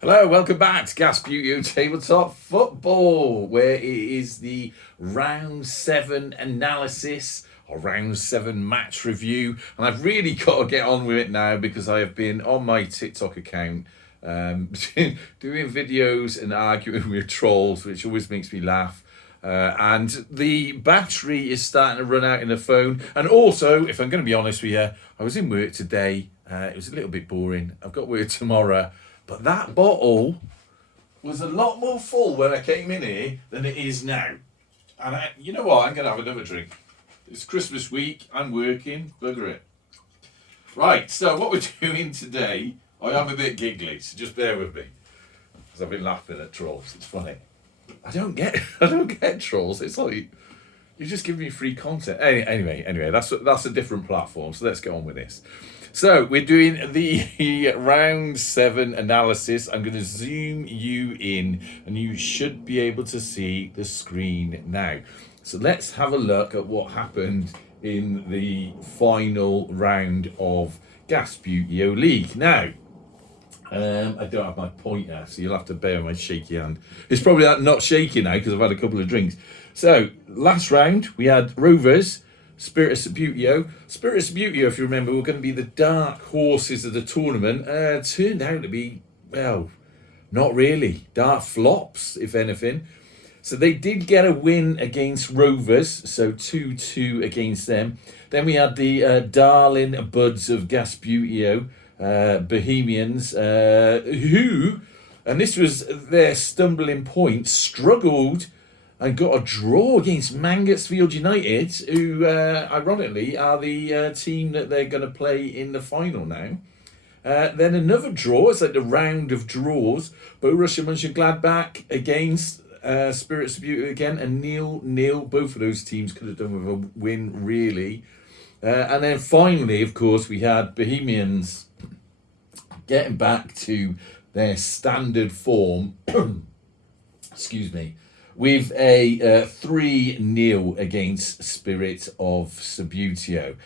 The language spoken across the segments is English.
Hello, welcome back to Gasbbuteo Tabletop Football, where it is the round 7 analysis or round 7 match review. And I've really got to get on with it now because I have been on my TikTok account doing videos and arguing with trolls, which always makes me laugh. And the battery is starting to run out in the phone. And also, if I'm going to be honest with you, I was in work today. It was a little bit boring. I've got work tomorrow. But that bottle was a lot more full when I came in here than it is now. And you know what? I'm going to have another drink. It's Christmas week. I'm working. Bugger it. Right, so what we're doing today, I am a bit giggly, so just bear with me. Because I've been laughing at trolls. It's funny. I don't get trolls. It's like, you just give me free content. Anyway, that's a different platform. So let's get on with this. So we're doing the round 7 analysis. I'm going to zoom you in and you should be able to see the screen now. So let's have a look at what happened in the final round of Gasbbuteo League. Now, I don't have my pointer, so you'll have to bear my shaky hand. It's probably not shaky now because I've had a couple of drinks. So last round we had Rovers, Spirit of Sabuteo. Spirit of Sabuteo, if you remember, were going to be the dark horses of the tournament. Turned out to be, well, not really. Dark flops, if anything. So they did get a win against Rovers, so 2-2 against them. Then we had the darling buds of Gasbbuteo, Bohemians, who, and this was their stumbling point, struggled and got a draw against Mangotsfield United, who ironically are the team that they're going to play in the final now. Then another draw, it's like the round of draws. Borussia Mönchengladbach against Spirit Sabuteo again, and 0-0. Both of those teams could have done with a win, really. And then finally, of course, we had Bohemians getting back to their standard form. Excuse me. With a 3-0 against Spirit of Sabuteo.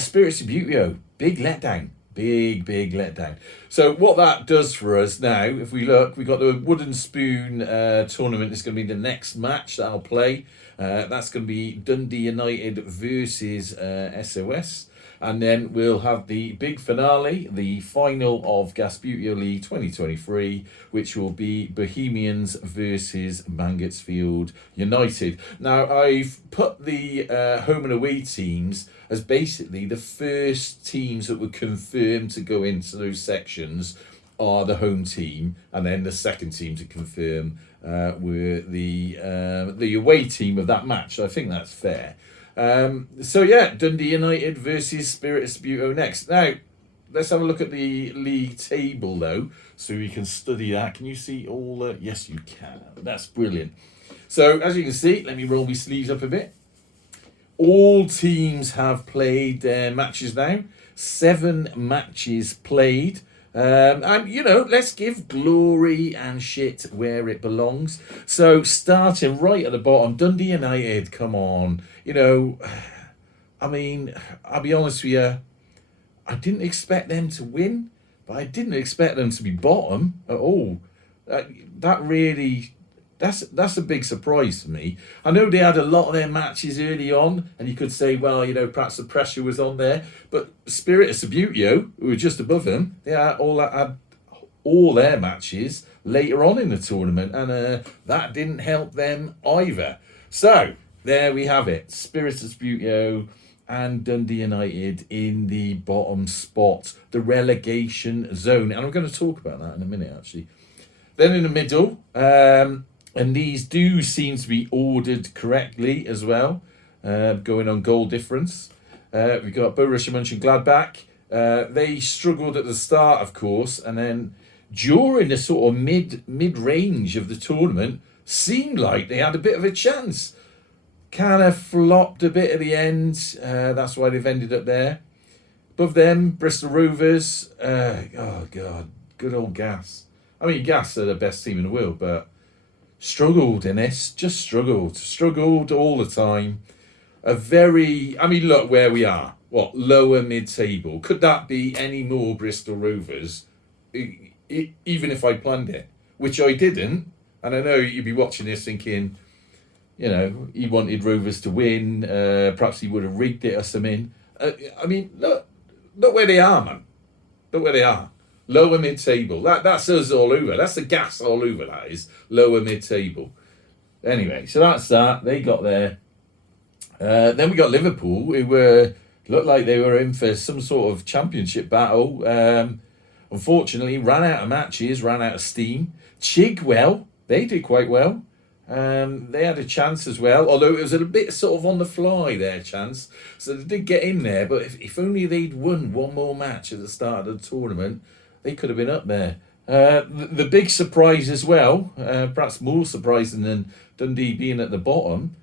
Spirit Sabuteo, big letdown. Big letdown. So what that does for us now, if we look, we got the Wooden Spoon tournament. It's going to be the next match that I'll play. That's going to be Dundee United versus SOS. And then we'll have the big finale, the final of Gasbbuteo League 2023, which will be Bohemians versus Mangotsfield United. Now, I've put the home and away teams as basically the first teams that were confirmed to go into those sections are the home team, and then the second team to confirm were the away team of that match. So I think that's fair. So yeah, Dundee United versus Spirit of Sabuteo next. Now, let's have a look at the league table though, so we can study that. Can you see all the... Yes, you can. That's brilliant. So, as you can see, let me roll my sleeves up a bit. All teams have played their matches now. 7 matches played. And, you know, let's give glory and shit where it belongs. So, starting right at the bottom, Dundee United, come on. You know, I mean, I'll be honest with you, I didn't expect them to win, but I didn't expect them to be bottom at all. That really... That's a big surprise for me. I know they had a lot of their matches early on, and you could say, well, you know, perhaps the pressure was on there. But Spirit of Sabuteo, who were just above them, they had all their matches later on in the tournament, and that didn't help them either. So there we have it: Spirit of Sabuteo and Dundee United in the bottom spot, the relegation zone, and I'm going to talk about that in a minute, actually. Then in the middle. And these do seem to be ordered correctly as well, going on goal difference. We've got Borussia Mönchengladbach. They struggled at the start, of course, and then during the sort of mid-range of the tournament, seemed like they had a bit of a chance. Kind of flopped a bit at the end. That's why they've ended up there. Above them, Bristol Rovers. Oh, God. Good old Gas. I mean, Gas are the best team in the world, but... struggled in this, just struggled all the time. I mean, look where we are. What, lower mid-table? Could that be any more Bristol Rovers? even if I planned it, which I didn't. And I know you'd be watching this thinking, he wanted Rovers to win. Perhaps he would have rigged it or something. I mean, look where they are, man. Look where they are. Lower mid-table. That's us all over. That's the gas all over, that is. Lower mid-table. Anyway, so that's that. They got there. Then we got Liverpool, who looked like they were in for some sort of championship battle. Unfortunately, ran out of matches, ran out of steam. Chigwell, they did quite well. They had a chance as well, although it was a bit sort of on the fly, their chance. So they did get in there, but if only they'd won one more match at the start of the tournament, they could have been up there. The big surprise as well, perhaps more surprising than Dundee being at the bottom,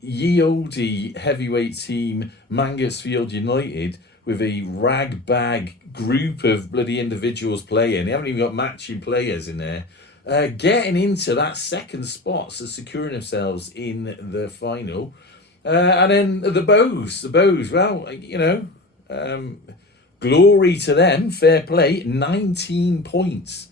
ye olde heavyweight team Mansfield United, with a rag-bag group of bloody individuals playing. They haven't even got matching players in there. Getting into that second spot, so securing themselves in the final. And then the Bows, well, glory to them, fair play, 19 points.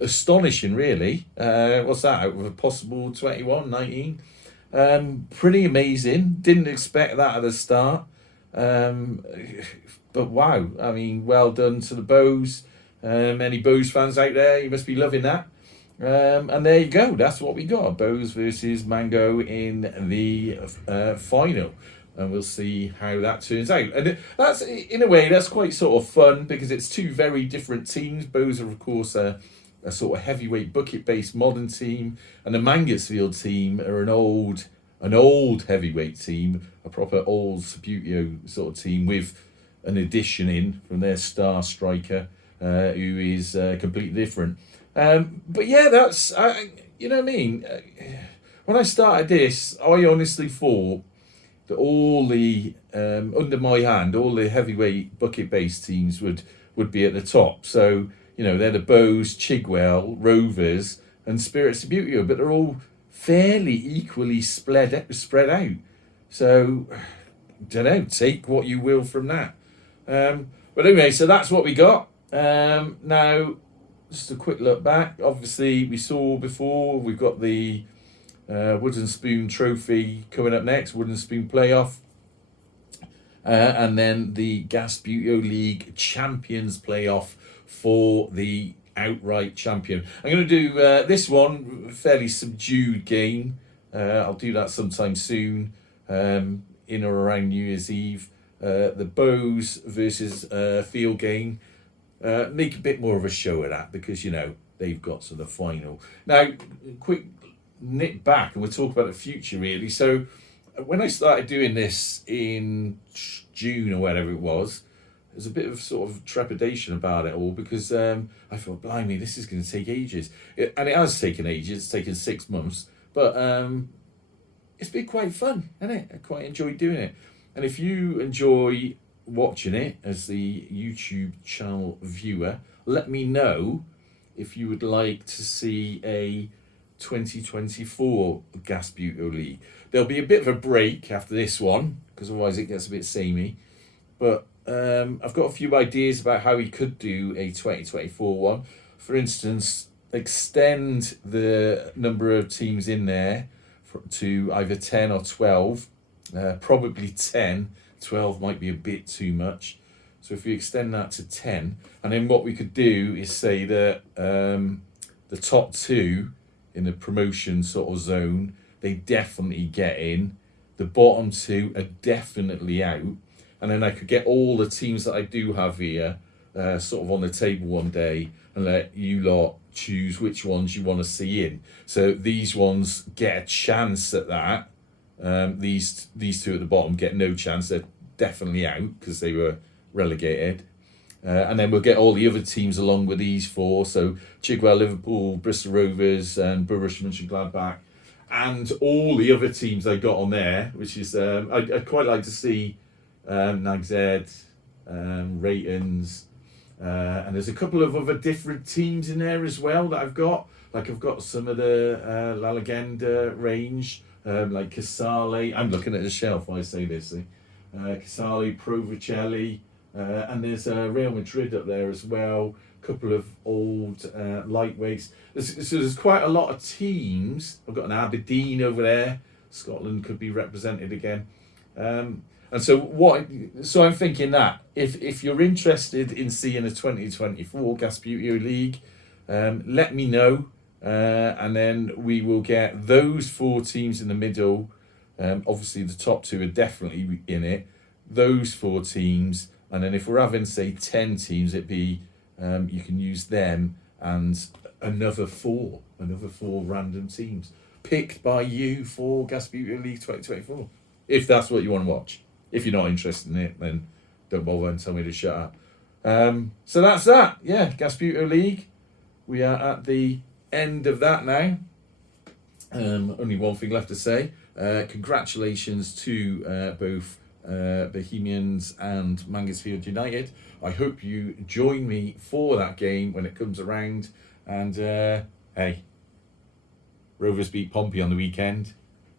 Astonishing, really. What's that, out of a possible 21, 19? Pretty amazing. Didn't expect that at the start. But wow, I mean, well done to the Bows. Any Bows fans out there, you must be loving that. And there you go, that's what we got. Bows versus Mango in the final. And we'll see how that turns out. And that's, in a way, that's quite sort of fun because it's two very different teams. Bows are, of course, a sort of heavyweight bucket-based modern team. And the Mansfield team are an old heavyweight team, a proper old Gasbbuteo sort of team with an addition in from their star striker, who is completely different. But yeah, that's, you know what I mean? When I started this, I honestly thought that all the, under my hand, all the heavyweight bucket-based teams would be at the top. So, they're the Bows, Chigwell, Rovers, and Spirits Gasbbuteo, but they're all fairly equally spread out. So, don't know, take what you will from that. But anyway, so that's what we got. Now, just a quick look back. Obviously, we saw before, we've got the Wooden Spoon Trophy coming up next, Wooden Spoon Playoff. And then the Gasbbuteo League Champions Playoff for the outright champion. I'm going to do this one, fairly subdued game. I'll do that sometime soon, in or around New Year's Eve. The Bows versus Field game. Make a bit more of a show of that because, they've got to the final. Now, quick nip back and we'll talk about the future, really. So, when I started doing this in June or whatever it was, there's a bit of sort of trepidation about it all because I thought, blimey, this is going to take ages. And it has taken ages. It's taken 6 months. But it's been quite fun, hasn't it? I quite enjoyed doing it. And if you enjoy watching it as the YouTube channel viewer, let me know if you would like to see a 2024 Gasbbuteo League. There'll be a bit of a break after this one because otherwise it gets a bit samey. But I've got a few ideas about how we could do a 2024 one. For instance, extend the number of teams in there to either 10 or 12. Probably 10. 12 might be a bit too much. So if we extend that to 10, and then what we could do is say that the top two in the promotion sort of zone, they definitely get in. The bottom two are definitely out. And then I could get all the teams that I do have here sort of on the table one day and let you lot choose which ones you want to see in. So these ones get a chance at that. These two at the bottom get no chance. They're definitely out because they were relegated. And then we'll get all the other teams along with these four. So Chigwell, Liverpool, Bristol Rovers and Borussia Mönchengladbach. And all the other teams I got on there, which is, I'd quite like to see Nagzed, Raytons, and there's a couple of other different teams in there as well that I've got. Like I've got some of the La Legenda range, like Casale. I'm looking at the shelf while I say this. Casale, Provicelli, and there's Real Madrid up there as well. couple of old lightweights. So there's quite a lot of teams. I've got an Aberdeen over there. Scotland could be represented again. And so I'm thinking that if you're interested in seeing a 2024 Gasbbuteo League, let me know, and then we will get those 4 teams in the middle. Obviously, the top 2 are definitely in it. Those 4 teams, and then if we're having, say, 10 teams, it'd be you can use them and another 4 random teams picked by you for Gasbbuteo League 2024. If that's what you want to watch. If you're not interested in it, then don't bother and tell me to shut up. So that's that. Yeah, Gasbbuteo League. We are at the end of that now. Only one thing left to say. Congratulations to both Bohemians and Mansfield United. I hope you join me for that game when it comes around. And hey, Rovers beat Pompey on the weekend.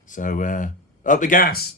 So up the gas.